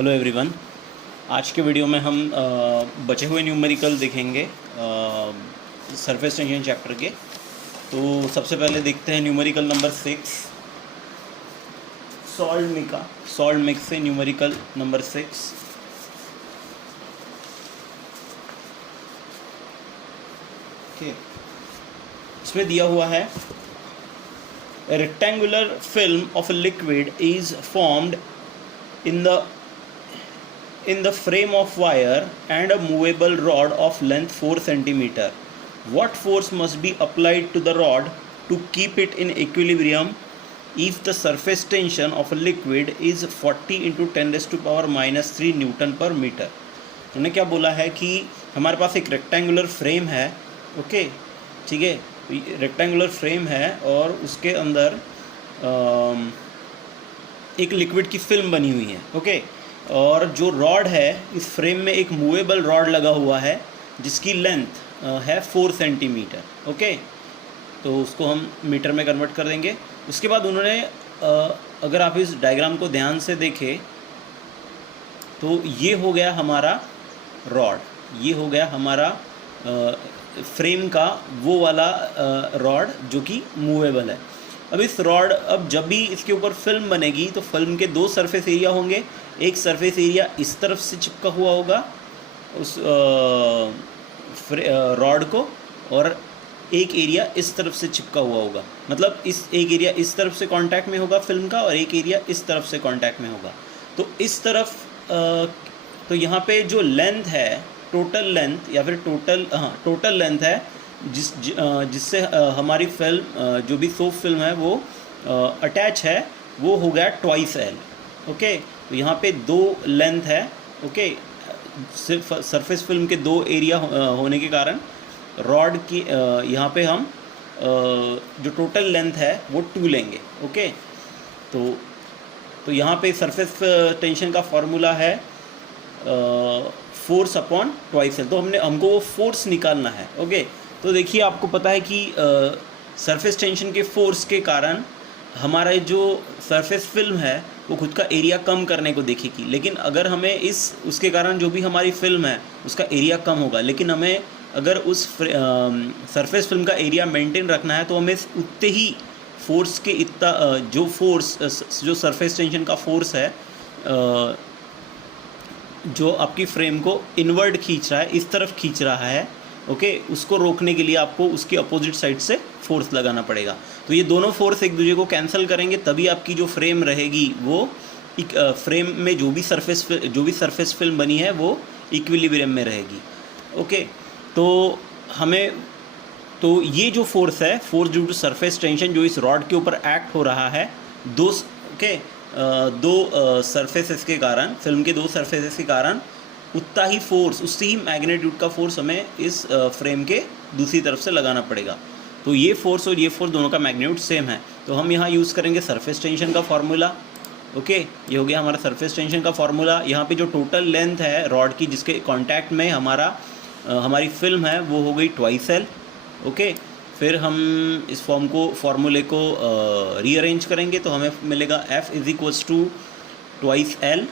Hello everyone. आज के video में हम बचे हुए न्यूमेरिकल देखेंगे सरफेस टेंशन चैप्टर के। तो सबसे पहले देखते हैं न्यूमेरिकल नंबर 6 सॉल्ड मिक्स से न्यूमेरिकल नंबर 6। ओके, इसमें दिया हुआ है A rectangular film of a liquid is formed in the frame of wire and a movable rod of length 4 cm. What force must be applied to the rod to keep it in equilibrium if the surface tension of a liquid is 40 into 10 raised to power minus 3 Newton per meter? उन्होंने क्या बोला है कि हमारे पास एक rectangular frame है। Okay, ठीक है, रेक्टेंगुलर फ्रेम है और उसके अंदर एक लिक्विड की फिल्म बनी हुई है। ओके, और जो रॉड है इस फ्रेम में एक मूवेबल रॉड लगा हुआ है जिसकी लेंथ है 4 सेंटीमीटर। ओके, तो उसको हम मीटर में कन्वर्ट कर देंगे। उसके बाद उन्होंने अगर आप इस डायग्राम को ध्यान से देखें तो ये हो गया हमारा रॉड, ये हो गया हमारा फ्रेम का वो वाला रॉड जो कि मूवेबल है। अब इस रॉड, अब जब भी इसके ऊपर फिल्म बनेगी तो फिल्म के दो सरफेस एरिया होंगे। एक सरफेस एरिया इस तरफ से चिपका हुआ होगा उस रॉड को, और एक एरिया इस तरफ से चिपका हुआ होगा। मतलब इस एक एरिया इस तरफ से कांटेक्ट में होगा फिल्म का और एक एरिया इस तरफ से कांटेक्ट में होगा। तो इस तरफ तो यहाँ पे जो लेंथ है, टोटल लेंथ या फिर टोटल लेंथ है जिससे हमारी फिल्म जो भी सोप फिल्म है वो अटैच है, वो हो गया ट्वाइस एल। ओके, तो यहाँ पे दो लेंथ है। ओके, सिर्फ सरफेस फिल्म के दो एरिया होने के कारण रॉड की यहाँ पे हम जो टोटल लेंथ है वो 2 लेंगे। ओके, तो यहाँ पे सरफेस टेंशन का फॉर्मूला है फोर्स अपॉन ट्वाइस एल। तो हमको वो फोर्स निकालना है। ओके, तो देखिए आपको पता है कि सरफेस टेंशन के फोर्स के कारण हमारा जो सरफेस फिल्म है वो खुद का एरिया कम करने को देखेगी, लेकिन अगर हमें उसके कारण जो भी हमारी फिल्म है उसका एरिया कम होगा, लेकिन हमें अगर उस सरफेस फिल्म का एरिया मेंटेन रखना है तो हमें उतने ही फोर्स के जो सरफेस टेंशन का फोर्स है जो आपकी फ्रेम को इनवर्ड खींच रहा है, इस तरफ खींच रहा है, ओके, उसको रोकने के लिए आपको उसकी अपोजिट साइड से फोर्स लगाना पड़ेगा। तो ये दोनों फोर्स एक दूसरे को कैंसिल करेंगे, तभी आपकी जो फ्रेम रहेगी वो फ्रेम में जो भी सरफेस फिल्म बनी है वो इक्विलिब्रियम में रहेगी। ओके, तो ये जो फोर्स है, force due to surface tension जो इस रॉड के ऊपर एक्ट हो रहा है, दो सरफेसेस के कारण, फिल्म के दो सरफेसेस के कारण उतना ही फोर्स, उससे ही मैग्नीट्यूड का फोर्स हमें इस फ्रेम के दूसरी तरफ से लगाना पड़ेगा। तो ये फोर्स और ये फोर्स दोनों का मैग्नीट्यूड सेम है, तो हम यहाँ यूज़ करेंगे सरफेस टेंशन का फार्मूला। ओके, ये हो गया हमारा सरफेस टेंशन का फार्मूला। यहाँ पे जो टोटल लेंथ है रॉड की जिसके कांटेक्ट में हमारी फिल्म है वो हो गई ट्वाइस एल। ओके, फिर हम इस फार्मूले को रीअरेंज करेंगे तो हमें मिलेगा F is equals to twice L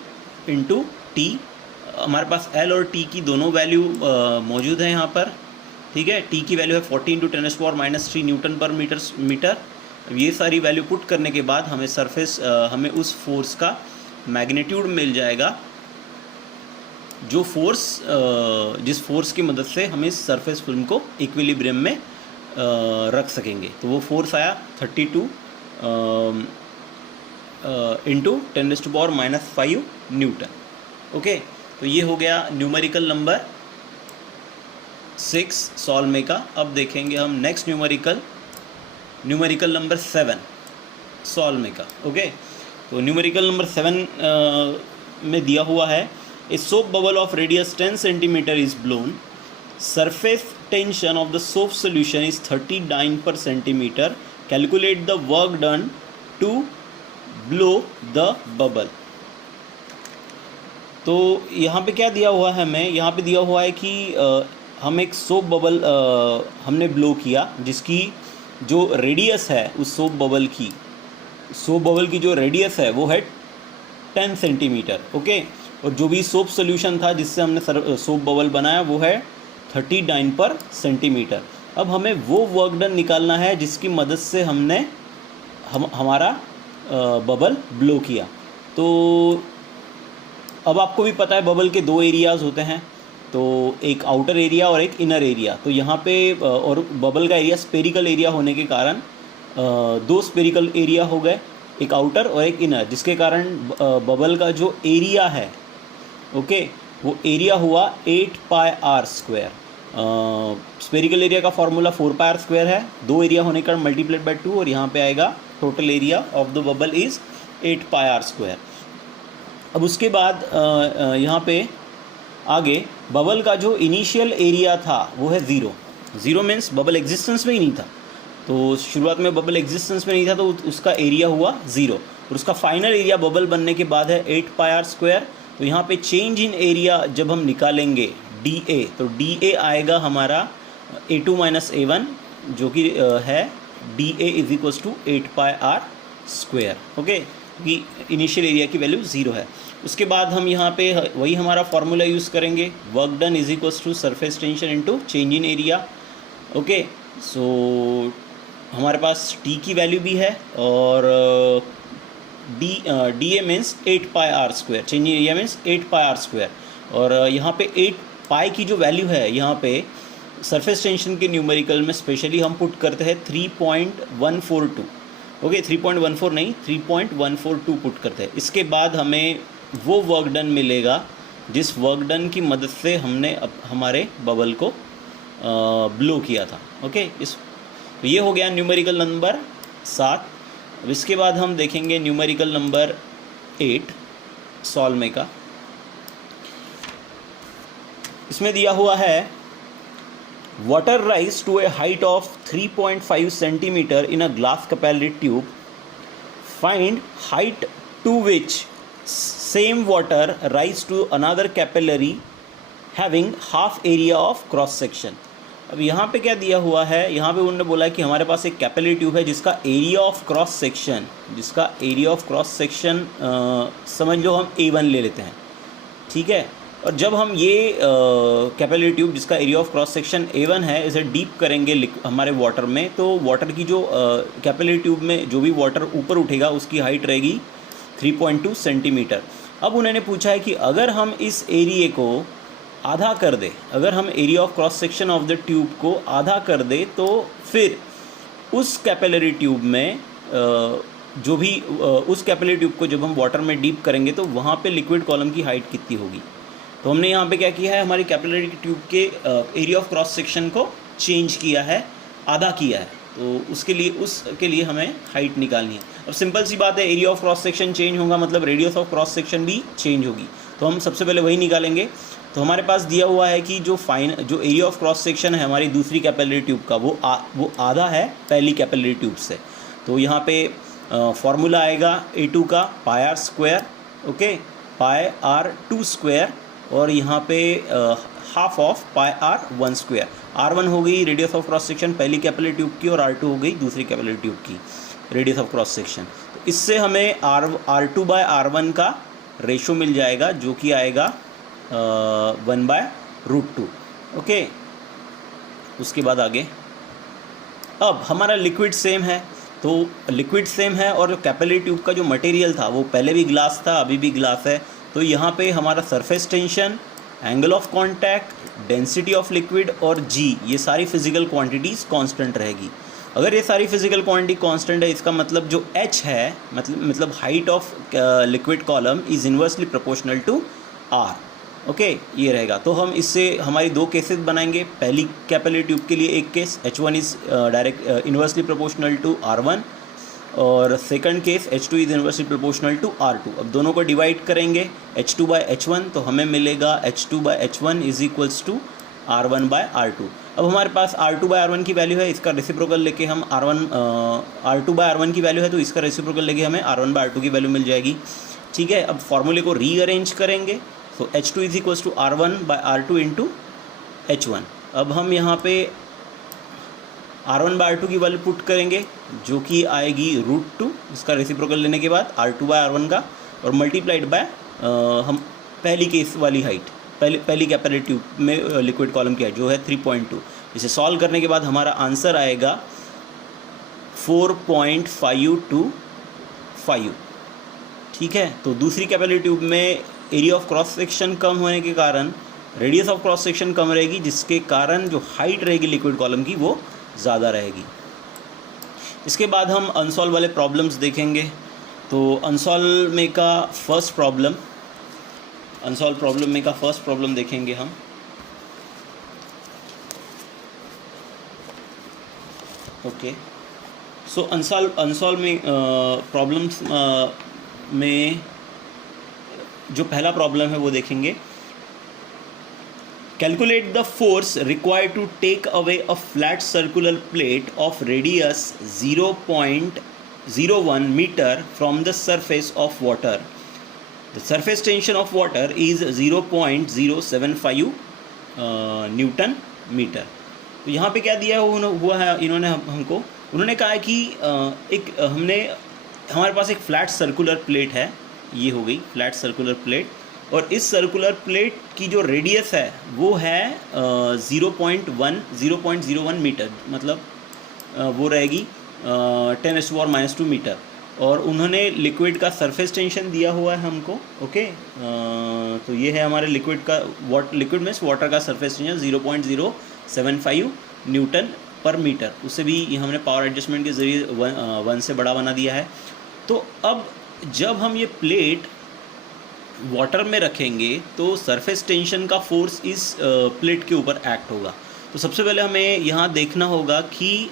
into T. हमारे पास L और T की दोनों वैल्यू मौजूद है यहाँ पर, ठीक है। T की वैल्यू है 40 into 10 to power minus 3 newton per metre. ये सारी वैल्यू पुट करने के बाद हमें उस फोर्स का मैग्नीट्यूड मिल जाएगा, जो फोर्स जिस फोर्स की मदद से हम इस सरफेस फिल्म को इक्विलिब्रियम में रख सकेंगे। तो वो फोर्स आया 32 into 10 to power minus 5 newton. Okay, तो ये हो गया न्यूमेरिकल नंबर 6 सॉल्व में का। अब देखेंगे हम नेक्स्ट न्यूमेरिकल नंबर 7 सॉल्व में का। ओके, तो न्यूमेरिकल नंबर 7 में दिया हुआ है a soap bubble of radius 10 centimetre is blown, surface tension of the soap solution is 39 per centimetre, calculate the work done to blow the bubble. तो यहाँ पे क्या दिया हुआ है हमें, यहाँ पे दिया हुआ है कि हम एक सोप बबल हमने ब्लो किया जिसकी जो रेडियस है उस सोप बबल की जो रेडियस है वो है 10 सेंटीमीटर। ओके, और जो भी सोप सोल्यूशन था जिससे हमने सोप बबल बनाया वो है 39 पर सेंटीमीटर। अब हमें वो वर्क डन निकालना है जिसकी मदद से हमने हमारा बबल ब्लो किया। तो अब आपको भी पता है बबल के दो एरियाज़ होते हैं, तो एक आउटर एरिया और एक इनर एरिया। तो यहाँ पे और बबल का एरिया स्पेरिकल एरिया होने के कारण दो स्पेरिकल एरिया हो गए, एक आउटर और एक इनर, जिसके कारण बबल का जो एरिया है ओके वो एरिया हुआ 8 pi are square. Spherical area का फॉर्मूला 4 पाई आर स्क्वायर है, दो एरिया होने के कारण मल्टीप्लाइड बाय 2 और यहाँ पे आएगा total area of the bubble is 8 pi are square. अब उसके बाद यहाँ पे आगे बबल का जो इनिशियल एरिया था वो है 0। 0 मीन्स बबल एग्जिस्टेंस में ही नहीं था, तो शुरुआत में बबल एग्जिस्टेंस में नहीं था तो उसका एरिया हुआ 0 और उसका फाइनल एरिया बबल बनने के बाद है 8 पाई आर स्क्वायर। तो यहाँ पे चेंज इन एरिया जब हम निकालेंगे DA, तो DA आएगा हमारा A2 माइनस A1 जो कि है DA is equals to 8 pi are square. Okay, कि इनिशियल एरिया की वैल्यू 0 है। उसके बाद हम यहाँ पे वही हमारा फॉर्मूला यूज़ करेंगे, work done is equals to surface tension into change in area. Okay, so हमारे पास T की वैल्यू भी है और DA means 8 pi are square, change in area means 8 pi are square. और यहाँ पे 8 पाई की जो वैल्यू है यहाँ पे सरफेस टेंशन के न्यूमेरिकल में स्पेशली हम पुट करते हैं 3.142। ओके, 3.14 नहीं 3.142 पुट करते हैं। इसके बाद हमें वो वर्क डन मिलेगा जिस वर्क डन की मदद से हमने हमारे बबल को ब्लो किया था। ओके, तो ये हो गया न्यूमेरिकल नंबर 7। अब इसके बाद हम देखेंगे न्यूमेरिकल नंबर 8 सॉल्व का। इसमें दिया हुआ है water rise to a height of 3.5 centimetre in a glass capillary tube, find height to which same water rise to another capillary having half area of cross section. अब यहाँ पे क्या दिया हुआ है, यहाँ पे उन्होंने बोला कि हमारे पास एक कैपिलरी ट्यूब है जिसका एरिया ऑफ क्रॉस सेक्शन समझ लो हम A1 ले लेते हैं, ठीक है। और जब हम ये कैपिलरी ट्यूब जिसका area of cross section A1 है इसे डीप करेंगे हमारे वाटर में, तो वाटर की जो कैपिलरी ट्यूब में जो भी वाटर ऊपर उठेगा उसकी हाइट रहेगी 3.2 सेंटीमीटर। अब उन्होंने पूछा है कि अगर हम इस एरिया को आधा कर दे, अगर हम area of cross section of the tube को आधा कर दे तो फिर उस कैपिलरी ट्यूब में जो भी उस कैपिलरी ट्यूब को जब हम वाटर में डीप करेंगे तो वहाँ पे लिक्विड कॉलम की हाइट कितनी होगी। तो हमने यहाँ पे क्या किया है, हमारी कैपिलरी ट्यूब के एरिया ऑफ क्रॉस सेक्शन को चेंज किया है, आधा किया है, तो उसके लिए हमें हाइट निकालनी है। अब सिंपल सी बात है, area of cross section change होगा मतलब रेडियस ऑफ क्रॉस सेक्शन भी चेंज होगी, तो हम सबसे पहले वही निकालेंगे। तो हमारे पास दिया हुआ है कि जो एरिया ऑफ क्रॉस सेक्शन है हमारी दूसरी कैपिलरी ट्यूब का वो आधा है पहली कैपिलरी ट्यूब से। तो यहाँ पे फॉर्मूला आएगा A2 का pi are square, okay, pi R 2 square और यहाँ पे half of pi R 1 square. R1 हो गई रेडियस ऑफ क्रॉस सेक्शन पहली कैपिलरी ट्यूब की और R2 हो गई दूसरी कैपिलरी ट्यूब की रेडियस ऑफ क्रॉस सेक्शन। तो इससे हमें R2 बाय R1 का रेशो मिल जाएगा जो कि आएगा 1/√2। ओके, उसके बाद आगे अब हमारा लिक्विड सेम है, तो लिक्विड सेम है और कैपिलरी ट्यूब का जो मटेरियल था वो पहले भी ग्लास था अभी भी ग्लास है। तो यहाँ पे हमारा surface tension, angle of contact, density of liquid और G ये सारी फिजिकल क्वांटिटीज़ कांस्टेंट रहेगी। अगर ये सारी फिजिकल क्वांटिटी कांस्टेंट है इसका मतलब जो H है मतलब height of liquid column is inversely proportional to R। Okay, ये रहेगा। तो हम इससे हमारी दो केसेस बनाएंगे। पहली कैपिलरी ट्यूब के लिए एक case H1 is direct inversely proportional to R1 और second case H2 is inversely proportional to R2। अब दोनों को डिवाइड करेंगे H2 बाय H1 तो हमें मिलेगा H2 by H1 is equals to R1 by R2। अब हमारे पास R2 बाय R1 की वैल्यू है, इसका रेसिप्रोकल लेके हम R2 बाय R1 की वैल्यू है तो इसका रेसिप्रोकल लेके हमें R1 बाय R2 की वैल्यू मिल जाएगी, ठीक है। अब फॉर्मूले को रीअरेंज करेंगे तो H2 is equals to R1 by R2 into H1। अब हम यहाँ पे R1 बाय R2 की वैल्यू पुट करेंगे जो कि आएगी √2 इसका रेसिप्रोकल लेने के बाद R2 बाय R1 का और मल्टीप्लाइड बाय हम पहली केस वाली हाइट, पहली कैपिलरी ट्यूब में लिक्विड कॉलम की हाइट जो है 3.2। इसे सॉल्व करने के बाद हमारा आंसर आएगा 4.525। ठीक है, तो दूसरी कैपिलरी ट्यूब में एरिया ऑफ क्रॉस सेक्शन कम होने के कारण रेडियस ऑफ क्रॉस सेक्शन कम रहेगी, जिसके कारण जो हाइट रहेगी लिक्विड कॉलम की वो ज़्यादा रहेगी। इसके बाद हम अनसॉल्व वाले प्रॉब्लम्स देखेंगे। तो अनसॉल्व में का फर्स्ट प्रॉब्लम देखेंगे हम। ओके, सो अनसॉल्व में प्रॉब्लम्स में जो पहला प्रॉब्लम है वो देखेंगे। Calculate the force required to take away a flat circular plate of radius 0.01 metre from the surface of water. The surface tension of water is 0.075 newton metre. तो यहाँ पे क्या दिया हुआ है इन्होंने हमको, उन्होंने कहा है कि हमारे पास एक फ्लैट सर्कुलर प्लेट है, ये हो गई फ्लैट सर्कुलर प्लेट, और इस सर्कुलर प्लेट की जो रेडियस है वो है 0.01 मीटर, मतलब वो रहेगी 10⁻⁻² मीटर। और उन्होंने लिक्विड का सरफेस टेंशन दिया हुआ है हमको। ओके, तो ये है हमारे लिक्विड में वाटर का surface tension 0.075 Newton per metre. उससे भी हमने पावर एडजस्टमेंट के ज़रिए 1 से बड़ा बना दिया है। तो अब जब हम ये प्लेट वाटर में रखेंगे तो सरफेस टेंशन का फोर्स इस प्लेट के ऊपर एक्ट होगा। तो सबसे पहले हमें यहाँ देखना होगा कि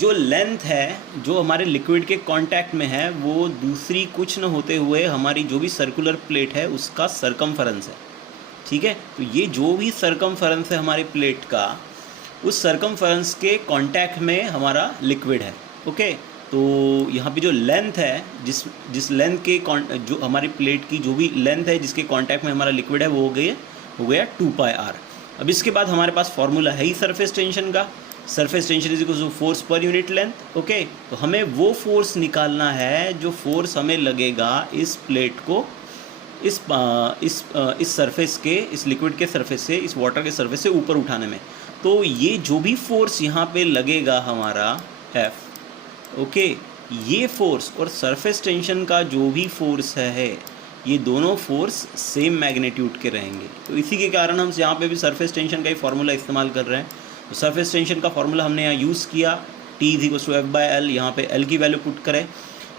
जो लेंथ है जो हमारे लिक्विड के कांटेक्ट में है वो दूसरी कुछ न होते हुए हमारी जो भी सर्कुलर प्लेट है उसका सरकमफेरेंस है। ठीक है, तो ये जो भी सरकमफेरेंस है हमारी प्लेट का, उस सरकमफेरेंस के कांटेक्ट में हमारा लिक्विड है। ओके, तो यहाँ पे जो लेंथ है, जिस लेंथ के जो हमारी प्लेट की जो भी लेंथ है जिसके कांटेक्ट में हमारा लिक्विड है वो हो गया 2πr। अब इसके बाद हमारे पास फॉर्मूला है ही सरफेस टेंशन का, surface tension is equal to force per unit length. Okay, तो हमें वो फोर्स निकालना है जो फोर्स हमें लगेगा इस प्लेट को इस सरफेस के, इस लिक्विड के सरफेस से, इस वाटर के सरफेस से ऊपर उठाने में। तो ये जो भी फोर्स यहाँ पे लगेगा हमारा F, ओके, ये फोर्स और सरफेस टेंशन का जो भी फोर्स है ये दोनों फोर्स सेम मैग्नीट्यूड के रहेंगे। तो इसी के कारण हम यहाँ पे भी सरफेस टेंशन का ही फार्मूला इस्तेमाल कर रहे हैं। तो सरफेस टेंशन का फार्मूला हमने यहाँ यूज़ किया, T = F/L। यहाँ पे L की वैल्यू पुट करें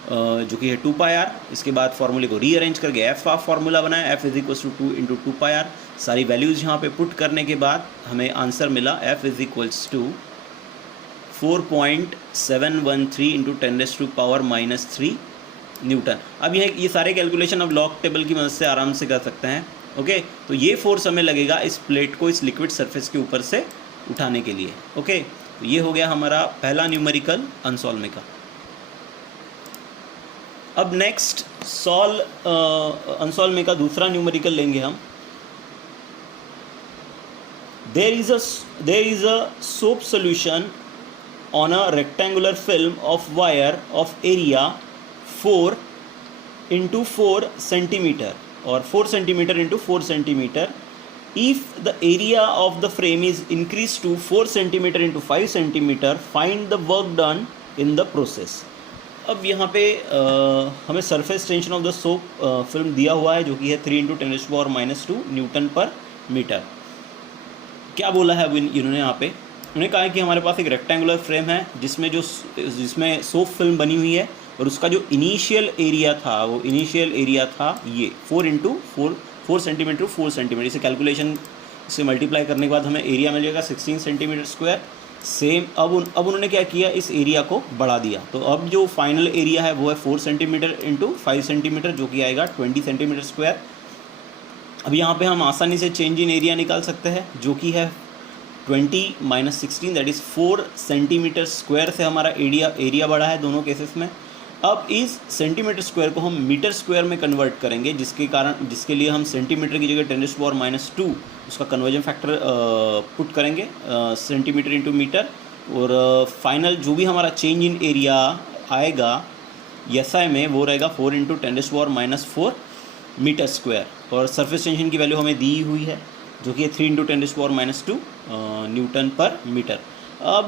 जो कि है 2πr। इसके बाद फार्मूले को रीअरेंज करके F का फार्मूला बनाया, F = 2 × 2πr। सारी वैल्यूज़ यहाँ पे पुट करने के बाद हमें आंसर मिला F = 4.713 × 10⁻³ न्यूटन। अब ये सारे कैलकुलेशन अब लॉग टेबल की मदद से आराम से कर सकते हैं। ओके, तो ये फोर्स हमें लगेगा इस प्लेट को इस लिक्विड सरफेस के ऊपर से उठाने के लिए। ओके, तो ये हो गया हमारा पहला न्यूमेरिकल अनसॉल्व में का। अब नेक्स्ट अनसॉल्व में का दूसरा न्यूमेरिकल लेंगे हम। There is a soap solution on a rectangular film of wire of area 4 × 4 centimeter or 4 centimeter × 4 centimeter. If the area of the frame is increased to 4 centimeter × 5 centimeter, find the work done in the process. अब यहाँ पे हमें surface tension of the soap film दिया हुआ है जो कि है 3 × 10⁻² न्यूटन पर मीटर। क्या बोला है इन्होंने यहाँ पे, उन्होंने कहा है कि हमारे पास एक रेक्टेंगुलर फ्रेम है जिसमें सोप फिल्म बनी हुई है और उसका जो इनिशियल एरिया था वो इनिशियल एरिया था ये 4 सेंटीमीटर 4 सेंटीमीटर। इसे कैलकुलेशन से मल्टीप्लाई करने के बाद हमें एरिया मिल जाएगा 16 सेंटीमीटर स्क्वायर। सेम अब उन्होंने क्या किया, इस एरिया को बढ़ा दिया। तो अब जो फाइनल एरिया है वो है 4 सेंटीमीटर × 5 सेंटीमीटर जो कि आएगा 20 सेंटीमीटर स्क्वायर। अब यहाँ पे हम आसानी से चेंज इन एरिया निकाल सकते हैं जो कि है 20 - 16 दैट इज़ 4 सेंटीमीटर स्क्वायर से हमारा एरिया बढ़ा है दोनों केसेस में। अब इस सेंटीमीटर स्क्वायर को हम मीटर स्क्वायर में कन्वर्ट करेंगे जिसके लिए हम सेंटीमीटर की जगह 10⁻² उसका कन्वर्जन फैक्टर पुट करेंगे सेंटीमीटर × मीटर। और फाइनल जो भी हमारा चेंज इन एरिया आएगा SI में वो रहेगा 4 × 10⁻⁴ मीटर स्क्वायर। और सरफेस टेंशन की वैल्यू हमें दी हुई है जो कि 3 × 10⁻² न्यूटन पर मीटर। अब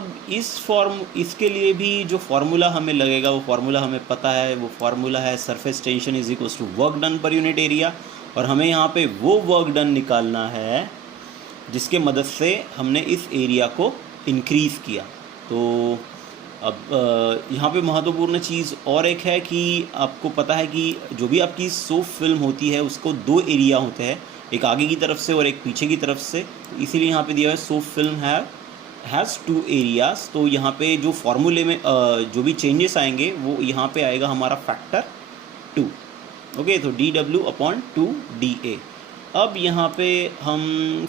इसके लिए भी जो फार्मूला हमें लगेगा वो फार्मूला हमें पता है, वो फार्मूला है surface tension is equals to work done per unit area, और हमें यहाँ पे वो वर्क डन निकालना है जिसके मदद से हमने इस एरिया को इंक्रीज़ किया। तो अब यहाँ पे महत्वपूर्ण चीज़ और एक है कि आपको पता है कि जो भी आपकी सोप फिल्म होती है उसको 2 एरिया होते हैं, एक आगे की तरफ से और एक पीछे की तरफ से, इसीलिए यहाँ पे दिया हुआ है सोप फिल्म हैज़ 2 एरियाज़। तो यहाँ पे जो फॉर्मूले में जो भी चेंजेस आएंगे वो यहाँ पे आएगा हमारा फैक्टर 2। ओके, तो dw/2dA। अब यहाँ पे हम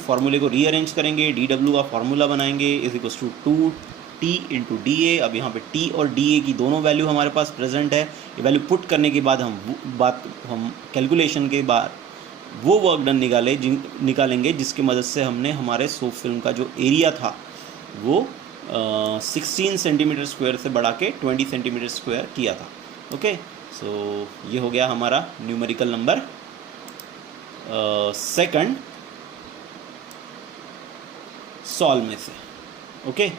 फार्मूले को रीअरेंज करेंगे, dw का फार्मूला बनाएंगे is equals to 2t × dA। अब यहाँ पे t और dA की दोनों वैल्यू हमारे पास प्रेजेंट है। ये वैल्यू पुट करने के बाद हम कैलकुलेशन के बाद वो वर्क डन निकालेंगे जिसकी मदद से हमने हमारे सोप फिल्म का जो एरिया था वो 16 सेंटीमीटर स्क्वायर से बढ़ा के 20 सेंटीमीटर स्क्वायर किया था। ओके, सो ये हो गया हमारा न्यूमेरिकल नंबर सेकंड सॉल्व में से। ओके।